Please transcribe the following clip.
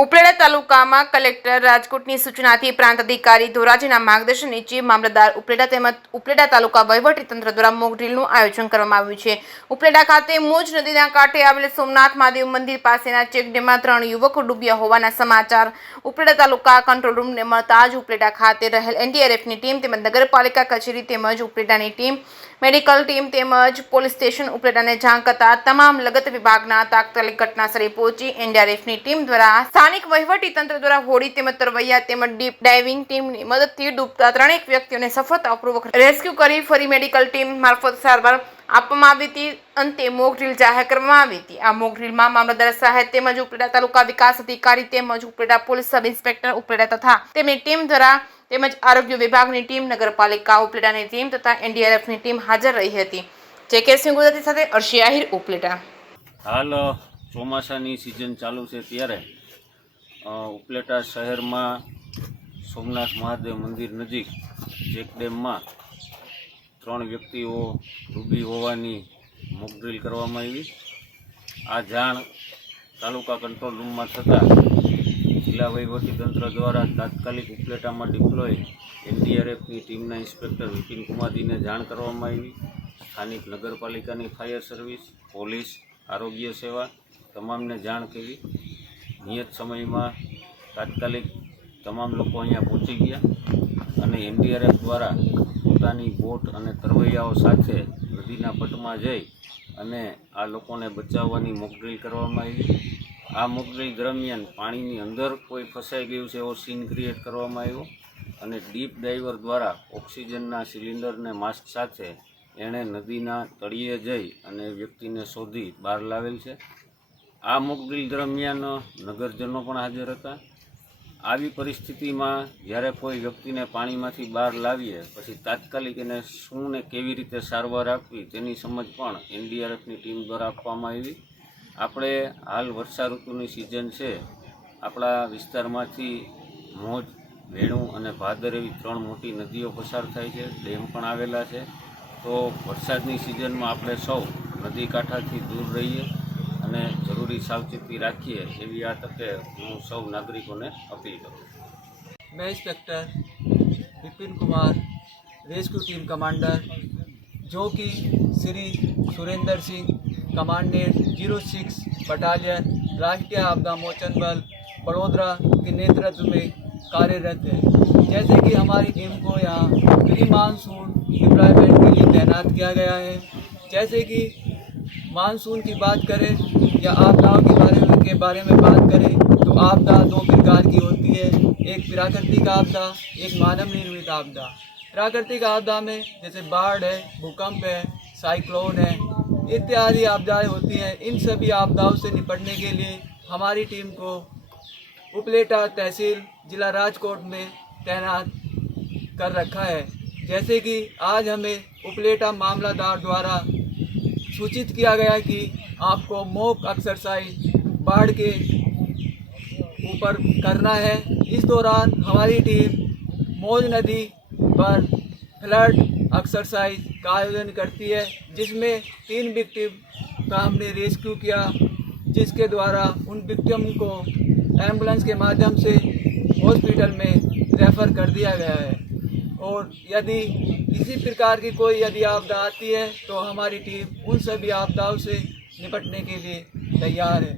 ઉપલેટા તાલુકામાં કલેક્ટર રાજકોટની સૂચનાથી પ્રાંત અધિકારી ધોરાજીના માર્ગદર્શન નીચે મામલતદાર ઉપલેટા તેમજ ઉપલેટા તાલુકા વહીવટીતંત્ર દ્વારા મોક ડ્રીલનું આયોજન કરવામાં આવ્યું છે। ઉપલેટા ખાતે મોજ નદીના કાંઠે આવેલ સોમનાથ મહાદેવ મંદિર પાસેના ચેકડેમમાં 3 યુવકો ડૂબ્યા હોવાના સમાચાર ઉપલેટા તાલુકા કંટ્રોલ રૂમને મળતા જ ઉપલેટા ખાતે રહેલ એનડીઆરએફની ટીમ તેમજ નગરપાલિકા કચેરી તેમજ ઉપલેટાની ટીમ, મેડિકલ ટીમ તેમજ પોલીસ સ્ટેશન ઉપલેટાને જાણ કરતા તમામ લગત વિભાગના તાત્કાલિક ઘટનાસ્થળે પહોંચી એનડીઆરએફની ટીમ દ્વારા સ્થાનિક વહીવટીતંત્ર દ્વારા હોડી તેમજ તરવૈયા તેમજ ડીપ ડાઇવિંગ ટીમની મદદથી ડૂબતા 3 વ્યક્તિઓને સફળતાપૂર્વક રેસ્ક્યુ કરી ફરી મેડિકલ ટીમ મારફત સારવાર આપવામાં આવી હતી। અંતે મોક ડ્રીલ જાહેર કરવામાં આવી હતી। આ મોક ડ્રીલમાં મામલતદાર સાહેબ તેમજ ઉપલેટા તાલુકા વિકાસ અધિકારી તેમજ Upleta police sub inspector Upleta તથા તેમની ટીમ દ્વારા તેમજ આરોગ્ય વિભાગની ટીમ, નગરપાલિકા ઉપલેટાની ટીમ તથા એનડીઆરએફની ટીમ હાજર રહી હતી। જે.કે. સિંહ ગુજરાતી સાથે અર્શી આહિર, ઉપલેટા। હાલ ચોમાસાની સિઝન ચાલુ છે ત્યારે ઉપલેટા શહેરમાં સોમનાથ મહાદેવ મંદિર નજીક ચેકડેમમાં 3 વ્યક્તિઓ ડૂબી હોવાની મોક ડ્રીલ કરવામાં આવી। આ જાણ તાલુકા કંટ્રોલ રૂમમાં થતાં જિલ્લા વહીવટીતંત્ર દ્વારા તાત્કાલિક ઉપલેટામાં ડિપ્લોય એનડીઆરએફની ટીમના ઇન્સ્પેક્ટર વિપિન કુમારજીને જાણ કરવામાં આવી। સ્થાનિક નગરપાલિકાની ફાયર સર્વિસ, પોલીસ, આરોગ્ય સેવા તમામને જાણ કરી। નિયત સમયમાં તાત્કાલિક તમામ લોકો અહીંયા પહોંચી ગયા અને એનડીઆરએફ દ્વારા પોતાની બોટ અને તરવૈયાઓ સાથે નદીના પટમાં જઈ અને આ લોકોને બચાવવાની મોક ડ્રીલ કરવામાં આવી। આ મોક ડ્રીલ દરમિયાન પાણીની અંદર કોઈ ફસાઈ ગયું છે એવો સીન ક્રિએટ કરવામાં આવ્યો અને ડીપ ડાઈવર દ્વારા ઓક્સિજનના સિલિન્ડરને માસ્ક સાથે એણે નદીના તળિયે જઈ અને વ્યક્તિને શોધી બહાર લાવેલ છે। આ મોક ડ્રીલ દરમિયાન નગરજનો પણ હાજર હતા। આવી પરિસ્થિતિમાં જ્યારે કોઈ વ્યક્તિને પાણીમાંથી બહાર લાવીએ પછી તાત્કાલિક એને શું ને કેવી રીતે સારવાર આપવી તેની સમજ પણ એનડીઆરએફની ટીમ દ્વારા આપવામાં આવી। આપણે હાલ વર્ષા ઋતુની સિઝન છે। આપણા વિસ્તારમાંથી મોજ, વેણુ અને ભાદર એવી 3 મોટી નદીઓ પસાર થાય છે, ડેમ પણ આવેલા છે। તો વરસાદની સિઝનમાં આપણે સૌ નદી કાંઠાથી દૂર રહીએ અને જરૂરી સાવચેતી રાખીએ એવી આ તકે હું સૌ નાગરિકોને અપીલ કરું। मैं inspector Vipin Kumar, rescue team commander, जो कि श्री सुरेंद्र सिंह कमांडेंट 06 बटालियन राष्ट्रीय आपदा मोचन बल बड़ोदरा के नेतृत्व में कार्यरत है। जैसे कि हमारी टीम को यहाँ प्री मानसून डिप्लॉयमेंट के लिए तैनात किया गया है। जैसे कि मानसून की बात करें या आपदाओं के बारे में बात करें तो आपदा 2 प्रकार की होती है, एक प्राकृतिक आपदा, एक मानव निर्मित आपदा। प्राकृतिक आपदा में जैसे बाढ़ है, भूकंप है, साइक्लोन है इत्यादि आपदाएं होती हैं। इन सभी आपदाओं से निपटने के लिए हमारी टीम को उपलेटा तहसील जिला राजकोट में तैनात कर रखा है। जैसे कि आज हमें उपलेटा मामलादार द्वारा सूचित किया गया कि आपको मॉक एक्सरसाइज बाढ़ के ऊपर करना है। इस दौरान हमारी टीम मौज नदी पर फ्लड एक्सरसाइज का आयोजन करती है, जिसमें 3 विक्टिम का हमने रेस्क्यू किया, जिसके द्वारा उन विक्टिम को एम्बुलेंस के माध्यम से हॉस्पिटल में रेफ़र कर दिया गया है। और यदि इसी प्रकार की कोई यदि आपदा आती है तो हमारी टीम उन सभी आपदाओं से निपटने के लिए तैयार है।